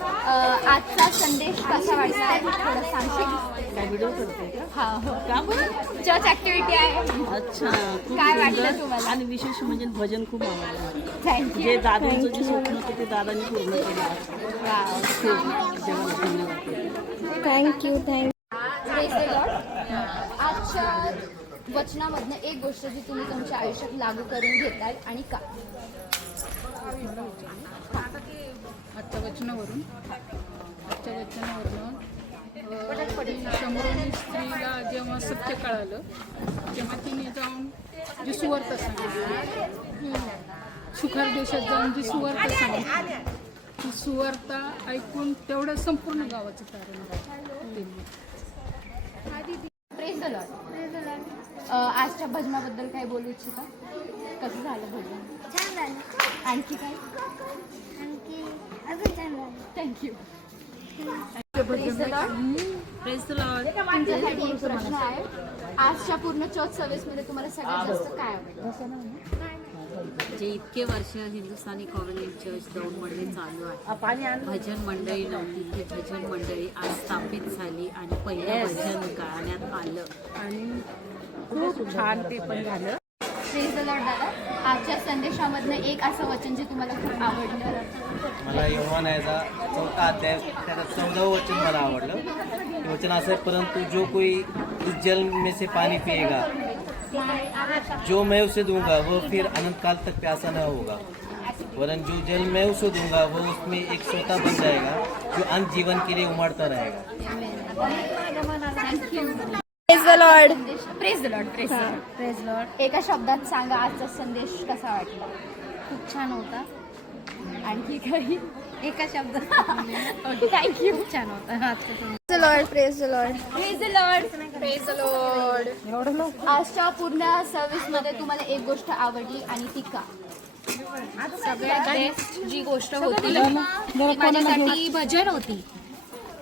आजचा संदेश कसा वाटला थोडं सांगशील? काय व्हिडिओ करते का? हा हो. का बरं? चर्च ऍक्टिव्हिटी आहे. अच्छा, खूप काय वाटलं सुंदर. तुम्हाला? आणि विशेष म्हणजे भजन खूप आवडलं. थँक्यू. जे दादांचं जे स्वप्न होतं ते दादांनी पूर्ण केलं आज. खूप देवाला धन्यवाद. थँक्यू. Praise the Lord. आजच्या वचनामधनं एक गोष्ट जी तुम्ही तुमच्या आयुष्यात लागू करून घेताय आणि का? आजच्या वचनावरून शंभरोनी स्त्रीला जेव्हा सत्य कळालं तेव्हा तिने जाऊन जी सुवार्ता सांगितली, सुखार देशात जाऊन जी सुवार्ता सांगितली, ती सुवार्ता ऐकून तेवढं संपूर्ण गावाचं कारण प्रेज द लॉर्ड. आजच्या भजनाबद्दल काय बोलू इच्छिता? कसं झालं भजन? छान झालं. आणखी काय? आणखी अजून छान झालं. थँक्यू. Praise the Lord. तुमच्यासाठी एक प्रश्न आहे. आजच्या पूर्ण चर्च सर्व्हिसमध्ये तुम्हाला सगळ्यात जास्त काय आवडलं? जे इतके वर्ष हिंदुस्थानी कॉव्हेनंट चर्च दौंडमध्ये चालू आहे, भजन मंडळी नव्हती, ती भजन मंडळी आज स्थापित झाली आणि पहिलं भजन गाण्यात आलं आणि खूप छान ते पण झालं. प्रेज द लॉर्ड दादा. आजच्या संदेशामधनं एक असं वचन जे तुम्हाला खूप आवडलं. मला योहान याचा 4था अध्याय त्याचं 14वं वचन मला आवडलं. ते वचन असं आहे, परंतु जो कोई इस जल में से पानी पिएगा जो मैं उसे दूंगा वो फिर अनंत काल तक प्यासा न होगा, वरन जो जल मैं उसे दूंगा वो उसमें एक सोता बन जाएगा जो अंत जीवन के लिए उमड़ता रहेगा. Thank you. Praise the Lord. Praise the Lord. Praise the Lord. Praise Lord. एका शब्दात सांगा आजचा संदेश कसा वाटला? खूप छान होता. आणखी काही? एका शब्दात ओके, थँक्यू. खूप छान होता. Praise the Lord. Praise the Lord. Praise the Lord. Praise the Lord. आजच्या पूर्ण सर्व्हिसमध्ये तुम्हाला एक गोष्ट आवडली आणि ती का? सगळ्यात बेस्ट जी गोष्ट होती ती माझ्यासाठी भजन होती.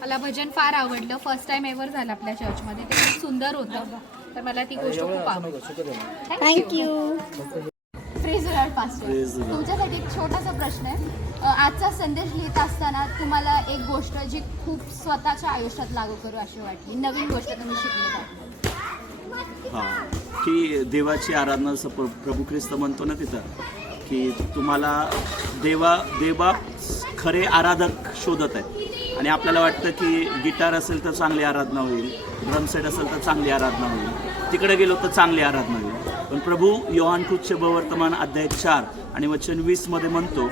मला भजन फार आवडलं. फर्स्ट टाइम एव्हर झालं आपल्या चर्चमध्ये. ते खूप सुंदर होतं. तर मला ती गोष्ट खूप आवडली. Thank you. Praise the Lord pastor. तुमच्यासाठी एक छोटासा प्रश्न आहे. आजचा संदेश लिहित असताना तुम्हाला एक गोष्ट जी खूप स्वतःच्या आयुष्यात लागू करू अशी वाटली, नवीन गोष्ट तुम्ही शिकली का? हां, की देवाची आराधना जसं प्रभू ख्रिस्त म्हणतो ना तिथं, की तुम्हाला देवा खरे आराधक शोधत आहे. आणि आपल्याला वाटतं की गिटार असेल तर चांगली आराधना होईल, ड्रम सेट असेल तर चांगली आराधना होईल, तिकडे गेलो तर चांगली आराधना होईल. पण प्रभू योहान वर्तमान अध्याय 4 आणि वचन 20 मध्ये म्हणतो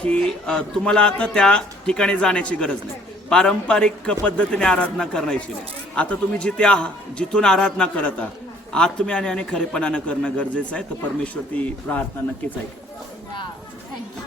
की तुम्हाला आता त्या ठिकाणी जाण्याची गरज नाही, पारंपरिक पद्धतीने आराधना करायची नाही. आता तुम्ही जिथून आराधना करत आहात आत्म्याने आणि खरेपणानं करणं गरजेचं आहे. तर परमेश्वर ती प्रार्थना नक्कीच ऐका. थँक्यू.